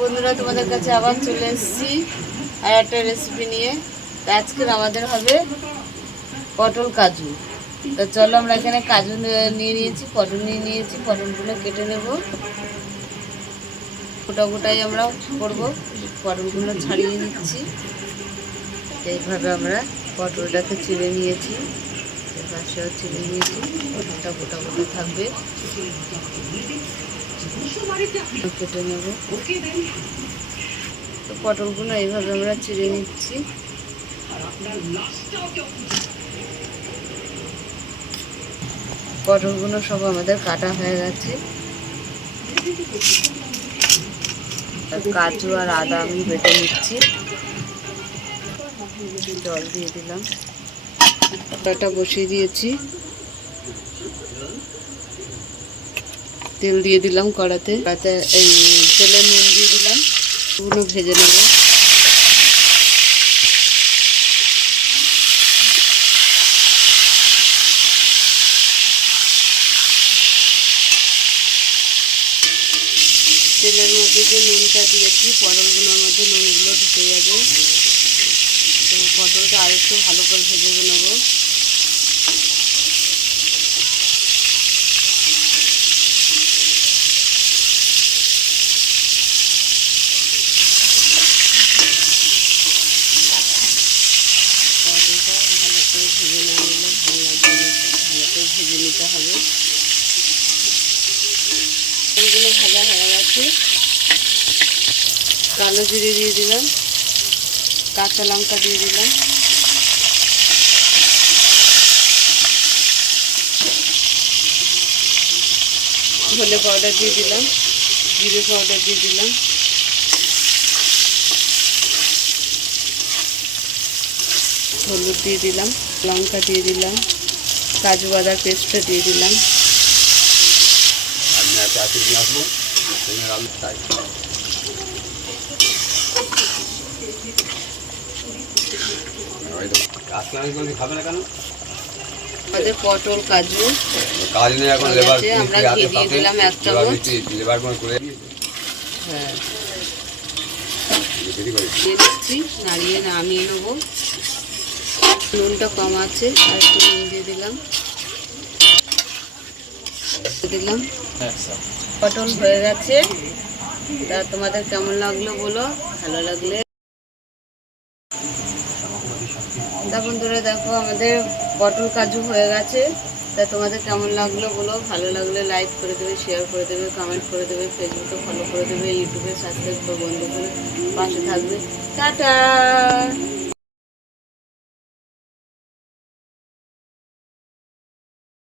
বন্ধুরা, তোমাদের কাছে আবার চলে এসেছি আর একটা রেসিপি নিয়ে। আজকের আমাদের হবে পটল কাজু। তো চলো, আমরা এখানে কাজু নিয়ে নিয়েছি, পটল নিয়ে নিয়েছি। পটলগুলো কেটে নেব, গোটা গোটাই আমরা করবো। পটলগুলো ছাড়িয়ে নিচ্ছি। এইভাবে আমরা পটলটাকে চিড়ে নিয়েছি, পাশেও চিড়ে নিয়েছি। পটলটা গোটা গোটা থাকবে, কেটে নেব। তো পটলগুলো এইভাবে আমরা চিড়ে নিচ্ছি। পটলগুলো সব আমাদের কাটা হয়ে গেছে। কাজু আর আদা আমি বেটে নিচ্ছি। জল দিয়ে দিলাম, কড়াইটা বসিয়ে দিয়েছি। তেল দিয়ে দিলাম কড়াতে। এই তেলে নুন দিয়ে দিলাম, ওগুলো ভেজে নেব। তেলের মধ্যে যে নুনটা দিয়েছি, পটলগুলোর মধ্যে নুনগুলো ঢুকে যাবে। তো পটলটা আরেকটু ভালো করে ভেজে নেব। পটলটা ভালো করে ভেজে না নিলে ভালো লাগবে না, ভালো করে ভেজে নিতে হবে। পটলগুলো ভাজা হয়ে গেছে। কালো জিরে দিয়ে দিলাম, কাঁচা লঙ্কা দিয়ে দিলাম, ধনে পাউডার দিয়ে দিলাম, জিরে পাউডার দিয়ে দিলাম, হলুদ দিয়ে দিলাম, লঙ্কা দিয়ে দিলাম, কাজু বাদাম পেস্টটা দিয়ে দিলাম। আমাদের পটল কাজু আমরা ঘি দিয়ে দিলাম 1 চামচ। হ্যাঁ, নাড়িয়ে নামিয়ে নেবো। নুনটা কম আছে, আর একটু নুন দিয়ে দিলাম। পটল হয়ে গেছে। তা তোমাদের কেমন লাগলো বলো, ভালো লাগলে। তা বন্ধুরা দেখো, আমাদের পটল কাজু হয়ে গেছে। তা তোমাদের কেমন লাগলো বলো, ভালো লাগলে লাইক করে দেবে, শেয়ার করে দেবে, কমেন্ট করে দেবে, ফেসবুকে ফলো করে দেবে, ইউটিউবে সাবস্ক্রাইব করে বন্ধু করে পাশে থাকবে। টাটা।